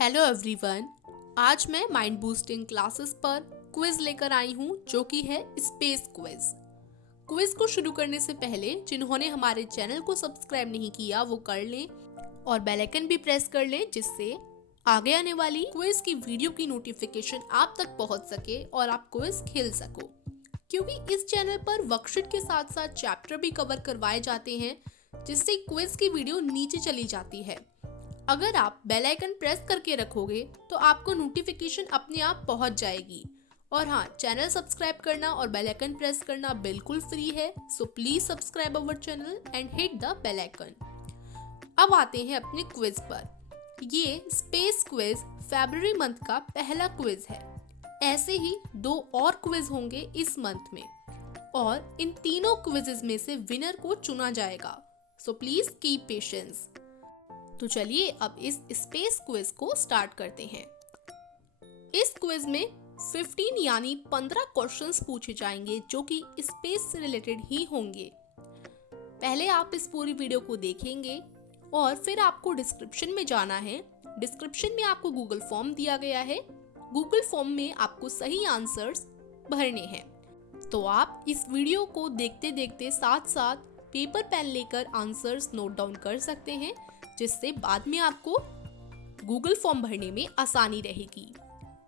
Hello everyone. आज मैं mind boosting classes पर क्विज लेकर आई हूँ जो कि है स्पेस क्विज। क्विज को शुरू करने से पहले जिन्होंने हमारे चैनल को सब्सक्राइब नहीं किया वो कर लें और बेल आइकन भी प्रेस कर लें जिससे आगे आने वाली क्विज की वीडियो की नोटिफिकेशन आप तक पहुंच सके और आप क्विज खेल सको। क्योंकि इस चैनल पर वर्कशीट के साथ साथ चैप्टर भी कवर करवाए जाते हैं जिससे क्विज की वीडियो नीचे चली जाती है। अगर आप बेल आइकन प्रेस करके रखोगे तो आपको नोटिफिकेशन अपने आप पहुंच जाएगी। और हाँ, चैनल सब्सक्राइब करना और बेल आइकन प्रेस करना बिल्कुल फ्री है, so please subscribe our channel and hit the bell icon. अब आते हैं अपने क्विज पर। ये स्पेस क्विज फरवरी मंथ का पहला क्विज है। ऐसे ही 2 और क्विज होंगे इस मंथ में और इन तीनों क्विजेज में से विनर को चुना जाएगा, सो प्लीज कीप पेशेंस। तो चलिए अब इस स्पेस क्विज को स्टार्ट करते हैं। इस क्विज में 15 यानी 15 क्वेश्चंस पूछे जाएंगे जो कि स्पेस से रिलेटेड ही होंगे। पहले आप इस पूरी वीडियो को देखेंगे और फिर आपको डिस्क्रिप्शन में जाना है। डिस्क्रिप्शन में आपको गूगल फॉर्म दिया गया है। गूगल फॉर्म में आपको सही आंसर्स भरने हैं। तो आप इस वीडियो को देखते देखते साथ साथ पेपर पेन लेकर आंसर्स नोट डाउन कर सकते हैं जिससे बाद में आपको गूगल फॉर्म भरने में आसानी रहेगी।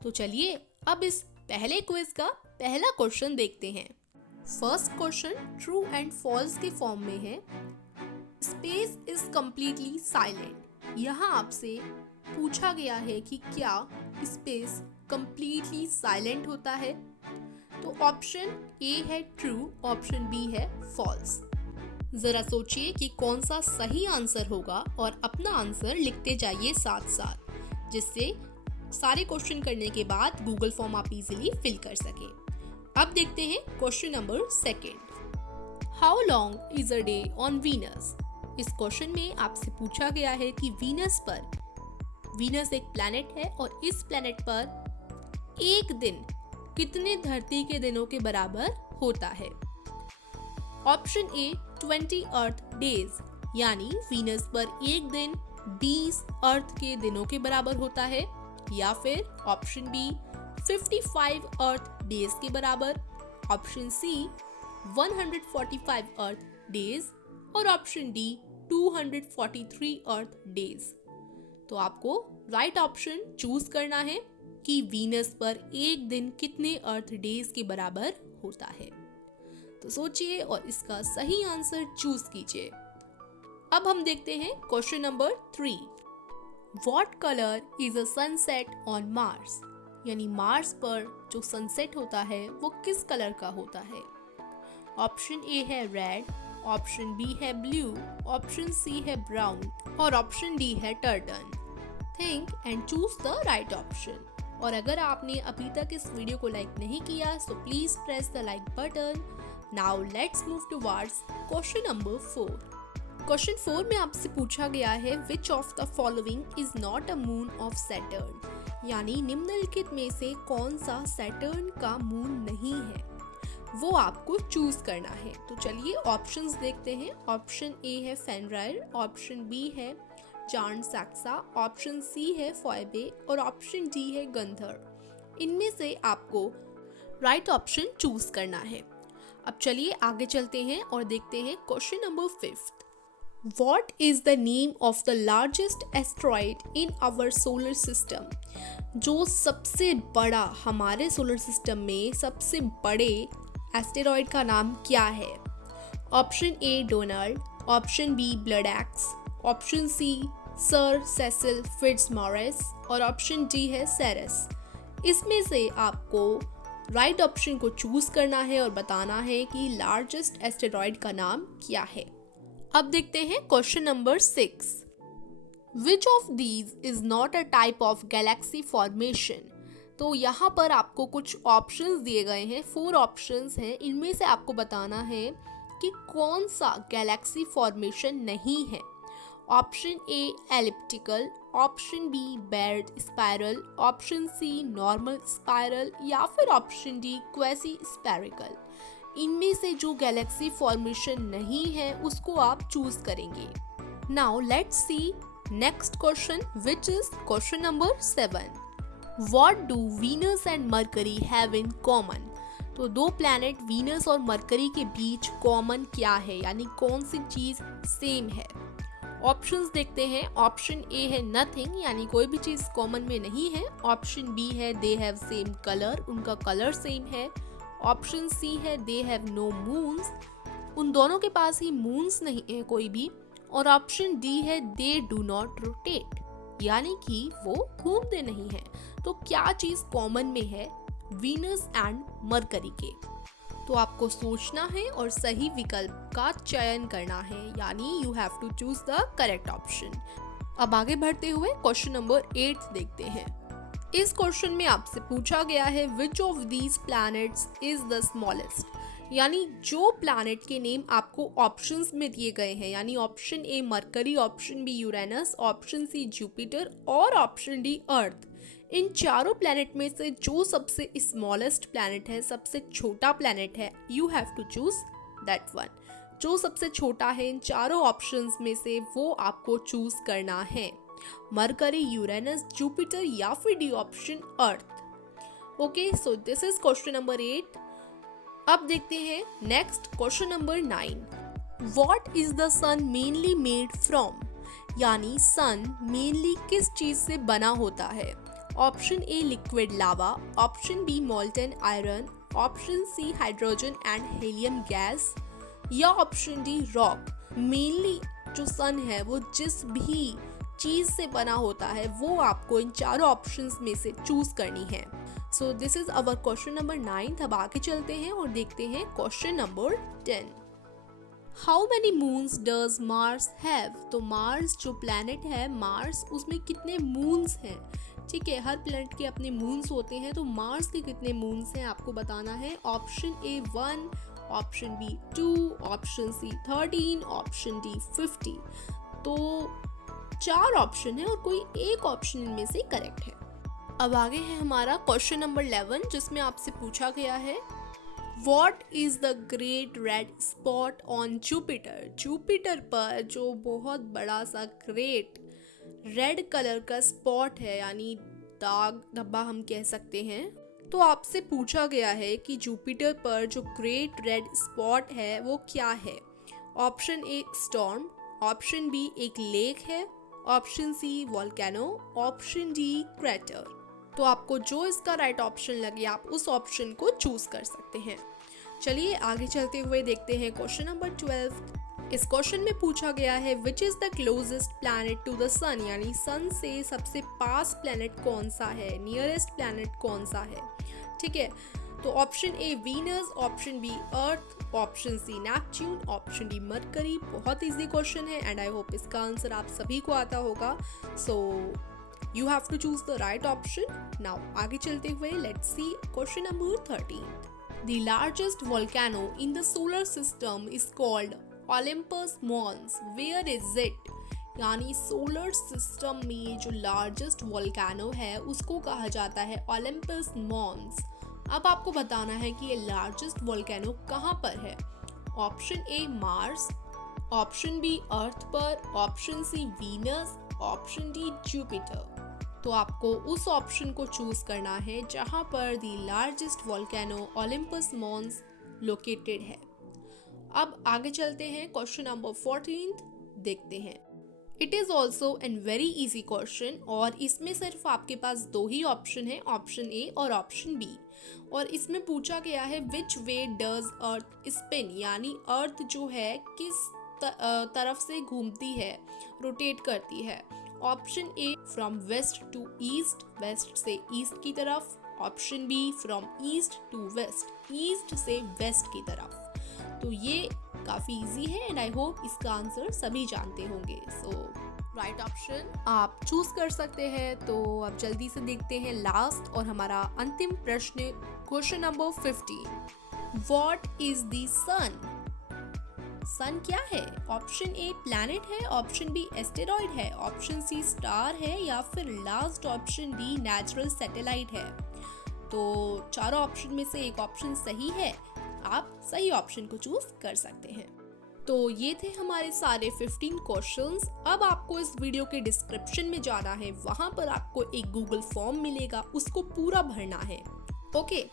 तो चलिए अब इस पहले क्विज का पहला क्वेश्चन देखते हैं। First question true and false के फॉर्म में है। Space is completely silent. यहाँ आपसे पूछा गया है कि क्या स्पेस कंप्लीटली साइलेंट होता है। तो ऑप्शन ए है ट्रू, ऑप्शन बी है फॉल्स। जरा सोचिए कि कौन सा सही आंसर होगा और अपना आंसर लिखते जाइए साथ साथ, जिससे सारे क्वेश्चन करने के बाद गूगल फॉर्म आप इजीली फिल कर सके। अब देखते हैं question number 2। How long is a day on Venus. इस क्वेश्चन में आपसे पूछा गया है कि वीनस एक प्लैनेट है और इस प्लैनेट पर एक दिन कितने धरती के दिनों के बराबर होता है। ऑप्शन ए 20 अर्थ डेज, यानी वीनस पर एक दिन 20 अर्थ के दिनों के बराबर होता है, या फिर ऑप्शन बी 55 अर्थ डेज के बराबर, ऑप्शन सी 145 अर्थ डेज और ऑप्शन डी 243 अर्थ डेज। तो आपको राइट ऑप्शन चूज करना है कि वीनस पर एक दिन कितने अर्थ डेज के बराबर होता है। तो सोचिए और इसका सही आंसर चूज कीजिए। अब हम देखते हैं question number 3। What colour is a sunset on Mars. यानी मार्स पर जो सनसेट होता है वो किस कलर का होता है। ऑप्शन ए है रेड, ऑप्शन बी है ब्लू, ऑप्शन सी है ब्राउन और ऑप्शन डी है tertian. Think and choose the right option. और अगर आपने अभी तक इस वीडियो को लाइक नहीं किया so please press the like button. Now let's move towards question number 4. Question 4 में आपसे पूछा गया है which of the following is not a moon of Saturn, यानी निम्नलिखित में से कौन सा सैटर्न का मून नहीं है, वो आपको चूज करना है। तो चलिए ऑप्शंस देखते हैं। ऑप्शन ए है फेनरायर, ऑप्शन बी है जान सैक्सा, ऑप्शन सी है फोएबे और ऑप्शन डी है गंधर। इनमें से आपको राइट ऑप्शन चूज करना है। अब चलिए आगे चलते हैं और देखते हैं question number 5। What is the name of the largest asteroid in our solar system? जो सबसे बड़ा हमारे सोलर सिस्टम में सबसे बड़े एस्टेरॉयड का नाम क्या है। Option A Donald, option B blood x, option C sir Cecil Fitzmaurice और ऑप्शन डी है सेरेस। इसमें से आपको राइट ऑप्शन को चूज करना है और बताना है कि लार्जेस्ट एस्टेरॉयड का नाम क्या है। अब देखते हैं question number 6। Which of these is not a type of Galaxy formation. तो यहाँ पर आपको कुछ ऑप्शंस दिए गए हैं, 4 ऑप्शंस हैं। इनमें से आपको बताना है कि कौन सा गैलेक्सी फॉर्मेशन नहीं है। Option A elliptical, option B barred spiral, option C normal spiral या फिर ऑप्शन डी क्वेसी स्पेरिकल। इनमें से जो गैलेक्सी फॉर्मेशन नहीं है उसको आप चूज करेंगे। Now let's see next question which is question number 7. What do Venus and Mercury have in common? तो दो प्लैनेट वीनस और मरकरी के बीच कॉमन क्या है, यानी कौन सी चीज सेम है. ऑप्शंस देखते हैं. ऑप्शन ए है नथिंग, यानी कोई भी चीज कॉमन में नहीं है. ऑप्शन बी है दे हैव सेम कलर, उनका कलर सेम है. ऑप्शन सी है दे हैव नो मून्स, उन दोनों के पास ही मून्स नहीं है कोई भी. और ऑप्शन डी है दे डू नॉट रोटेट, यानी कि वो घूमते नहीं है. तो क्या चीज कॉमन में है वीनस एंड मरकरी के? तो आपको सोचना है और सही विकल्प का चयन करना है, यानी you have to choose the correct option. अब आगे बढ़ते हुए क्वेश्चन नंबर 8 देखते हैं. इस क्वेश्चन में आपसे पूछा गया है which of these planets is the smallest, यानी जो प्लैनेट के नेम आपको ऑप्शंस में दिए गए हैं, यानी option A Mercury, option B Uranus, option C Jupiter और ऑप्शन डी अर्थ. इन चारों प्लैनेट में से जो सबसे स्मॉलेस्ट प्लैनेट है, सबसे छोटा प्लैनेट है, you have to choose that one. जो सबसे छोटा है इन चारों ऑप्शंस में से वो आपको चूज करना है. मरकरी, यूरेनस, जुपिटर या फिर D option earth. Okay, so this is question number 8. अब देखते हैं next question number 9. What is the sun mainly made from, यानी सन मेनली किस चीज से बना होता है. Option A liquid lava, option B molten iron, option C hydrogen and helium gas या ऑप्शन डी रॉक. मेनली जो सन है वो जिस भी चीज से बना होता है वो आपको इन चारों ऑप्शंस में से चूज करनी है. सो this is our question number 9. अब आगे चलते हैं और देखते हैं question number 10. How many moons does Mars have. तो मार्स जो प्लैनेट है, मार्स उसमें कितने मून्स हैं. ठीक है, हर प्लैनेट के अपने मून्स होते हैं, तो मार्स के कितने मून्स हैं आपको बताना है. Option A 1, option B 2, option C 13, option D 50. तो 4 ऑप्शन है और कोई एक ऑप्शन इनमें से करेक्ट है. अब आगे है हमारा क्वेश्चन नंबर 11, जिसमें आपसे पूछा गया है What is the great red spot on Jupiter? Jupiter पर जो बहुत बड़ा सा ग्रेट रेड कलर का स्पॉट है, यानी दाग धब्बा हम कह सकते हैं. तो आपसे पूछा गया है कि जुपिटर पर जो ग्रेट रेड स्पॉट है वो क्या है. Option A storm, option B एक लेक है, option C volcano, option D crater. तो आपको जो इसका राइट ऑप्शन लगे आप उस ऑप्शन को चूज कर सकते हैं. चलिए आगे चलते हुए देखते हैं क्वेश्चन नंबर 12. इस क्वेश्चन में पूछा गया है which is the closest planet to the sun, यानी सन से सबसे पास प्लैनेट कौन सा है, नियरेस्ट प्लैनेट कौन सा है. ठीक है, तो option A Venus, option B earth, option C Neptune, option D Mercury. बहुत इजी क्वेश्चन है एंड आई होप इसका आंसर आप सभी को आता होगा. सो you have to choose the right option. Now आगे चलते हुए let's see question number 13. The largest volcano in the solar system is called Olympus Mons. Where is it? यानी सोलर सिस्टम में जो लार्जेस्ट वोल्केनो है उसको कहा जाता है ओलंपस मॉन्स. अब आपको बताना है कि ये लार्जेस्ट वोल्केनो कहाँ पर है. Option A Mars, option B earth पर, option C Venus, option D Jupiter. तो आपको उस ऑप्शन को चूज करना है जहां पर the largest volcano Olympus Mons located है. अब आगे चलते हैं क्वेश्चन नंबर 14 देखते हैं. It is also an very easy question और इसमें सिर्फ आपके पास 2 ही ऑप्शन है, ऑप्शन ए और ऑप्शन बी. और इसमें पूछा गया है विच वे डज अर्थ स्पिन, यानी अर्थ जो है किस तरफ से घूमती है, रोटेट करती है. Option A from west to east, west से ईस्ट की तरफ. Option B from east to west, east से वेस्ट की तरफ. तो ये काफ़ी इजी है एंड आई होप इसका आंसर सभी जानते होंगे. सो राइट ऑप्शन आप चूज कर सकते हैं. तो अब जल्दी से देखते हैं लास्ट और हमारा अंतिम प्रश्न question number 15. What is the sun. Sun क्या है. ऑप्शन ए प्लैनेट है, ऑप्शन बी एस्टेरॉइड है, ऑप्शन सी स्टार है या फिर last option D natural satellite है. तो चारों ऑप्शन में से एक ऑप्शन सही है, आप सही ऑप्शन को चूज कर सकते हैं. तो ये थे हमारे सारे 15 क्वेश्चंस। अब आपको इस वीडियो के डिस्क्रिप्शन में जाना है, वहाँ पर आपको एक गूगल फॉर्म मिलेगा, उसको पूरा भरना है। ओके,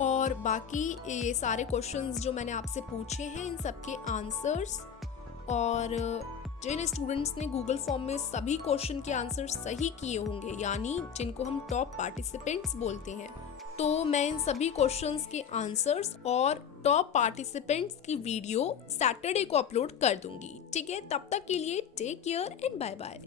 और बाकी ये सारे क्वेश्चंस जो मैंने आपसे पूछे हैं इन सब के आंसर्स, और जिन स्टूडेंट्स ने गूगल फॉर्म में सभी क्वेश्चन के आंसर सही किए होंगे, यानी जिनको हम टॉप पार्टिसिपेंट्स बोलते हैं, तो मैं इन सभी क्वेश्चंस के आंसर्स और टॉप पार्टिसिपेंट्स की वीडियो सैटरडे को अपलोड कर दूंगी। ठीक है, तब तक के लिए take care and bye bye.